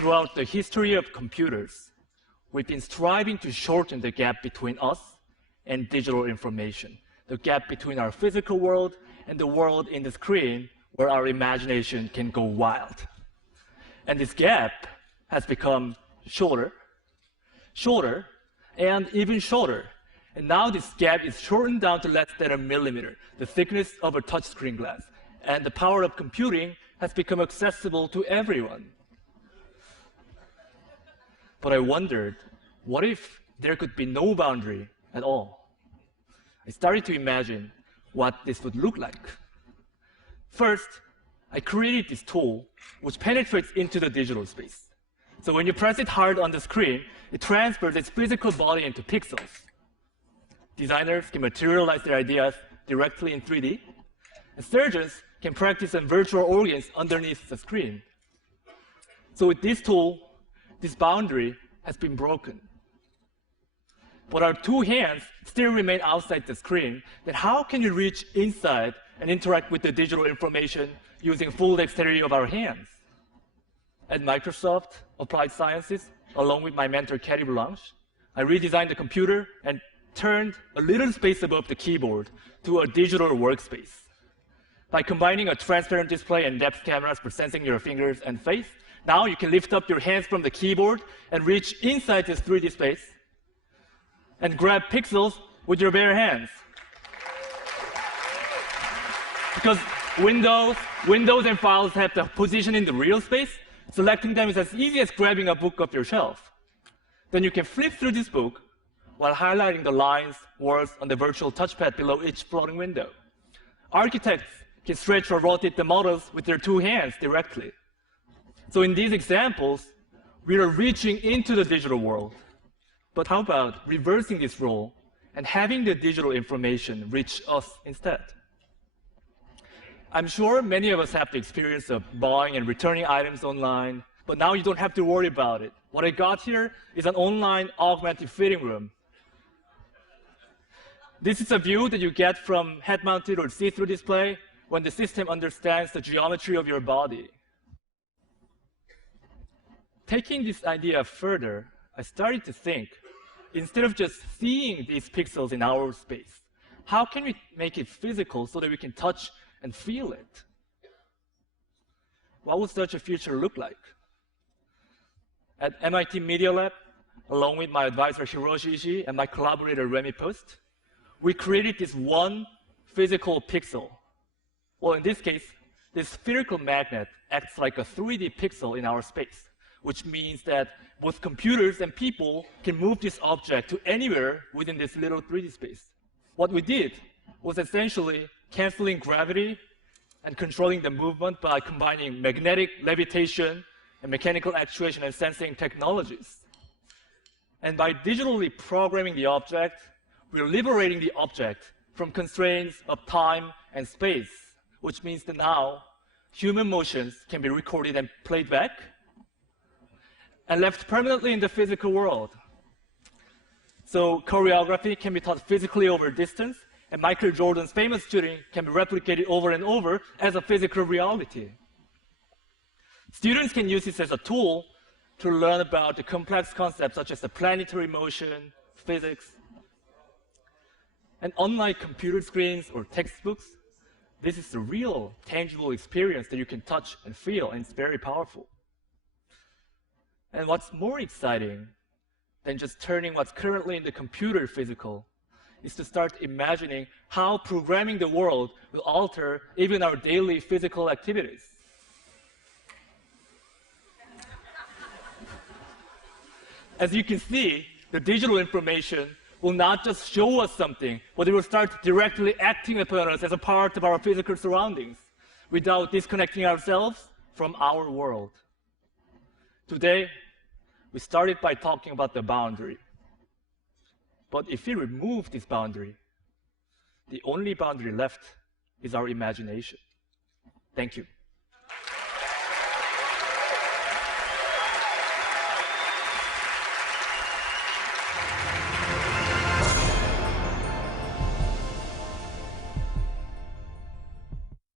Throughout the history of computers, we've been striving to shorten the gap between us and digital information, the gap between our physical world and the world in the screen where our imagination can go wild. And this gap has become shorter, shorter, and even shorter. And now this gap is shortened down to less than a millimeter, the thickness of a touchscreen glass. And the power of computing has become accessible to everyone. But I wondered, what if there could be no boundary at all? I started to imagine what this would look like. First, I created this tool which penetrates into the digital space. So when you press it hard on the screen, it transfers its physical body into pixels. Designers can materialize their ideas directly in 3D, and surgeons can practice on virtual organs underneath the screen. So with this tool, this boundary has been broken. But our two hands still remain outside the screen. Then how can we reach inside and interact with the digital information using full dexterity of our hands? At Microsoft Applied Sciences, along with my mentor, Katie Blanche, I redesigned the computer and turned a little space above the keyboard to a digital workspace. By combining a transparent display and depth cameras for sensing your fingers and face, now you can lift up your hands from the keyboard and reach inside this 3D space and grab pixels with your bare hands. Because Windows and files have the position in the real space, selecting them is as easy as grabbing a book off your shelf. Then you can flip through this book while highlighting the lines, words on the virtual touchpad below each floating window. Architects can stretch or rotate the models with their two hands directly. So in these examples, we are reaching into the digital world. But how about reversing this role and having the digital information reach us instead? I'm sure many of us have the experience of buying and returning items online, but now you don't have to worry about it. What I got here is an online augmented fitting room. This is a view that you get from head-mounted or see-through display when the system understands the geometry of your body. Taking this idea further, I started to think, instead of just seeing these pixels in our space, how can we make it physical so that we can touch and feel it? What would such a future look like? At MIT Media Lab, along with my advisor Hiroshi Ishii and my collaborator Remy Post, we created this one physical pixel. Well, in this case, this spherical magnet acts like a 3D pixel in our space, which means that both computers and people can move this object to anywhere within this little 3D space. What we did was essentially canceling gravity and controlling the movement by combining magnetic levitation and mechanical actuation and sensing technologies. And by digitally programming the object, we're liberating the object from constraints of time and space, which means that now human motions can be recorded and played back and left permanently in the physical world. So choreography can be taught physically over distance, and Michael Jordan's famous shooting can be replicated over and over as a physical reality. Students can use this as a tool to learn about the complex concepts such as the planetary motion, physics. And unlike computer screens or textbooks, this is a real, tangible experience that you can touch and feel, and it's very powerful. And what's more exciting than just turning what's currently in the computer physical is to start imagining how programming the world will alter even our daily physical activities. As you can see, the digital information will not just show us something, but it will start directly acting upon us as a part of our physical surroundings without disconnecting ourselves from our world. Today, we started by talking about the boundary. But if we remove this boundary, the only boundary left is our imagination. Thank you.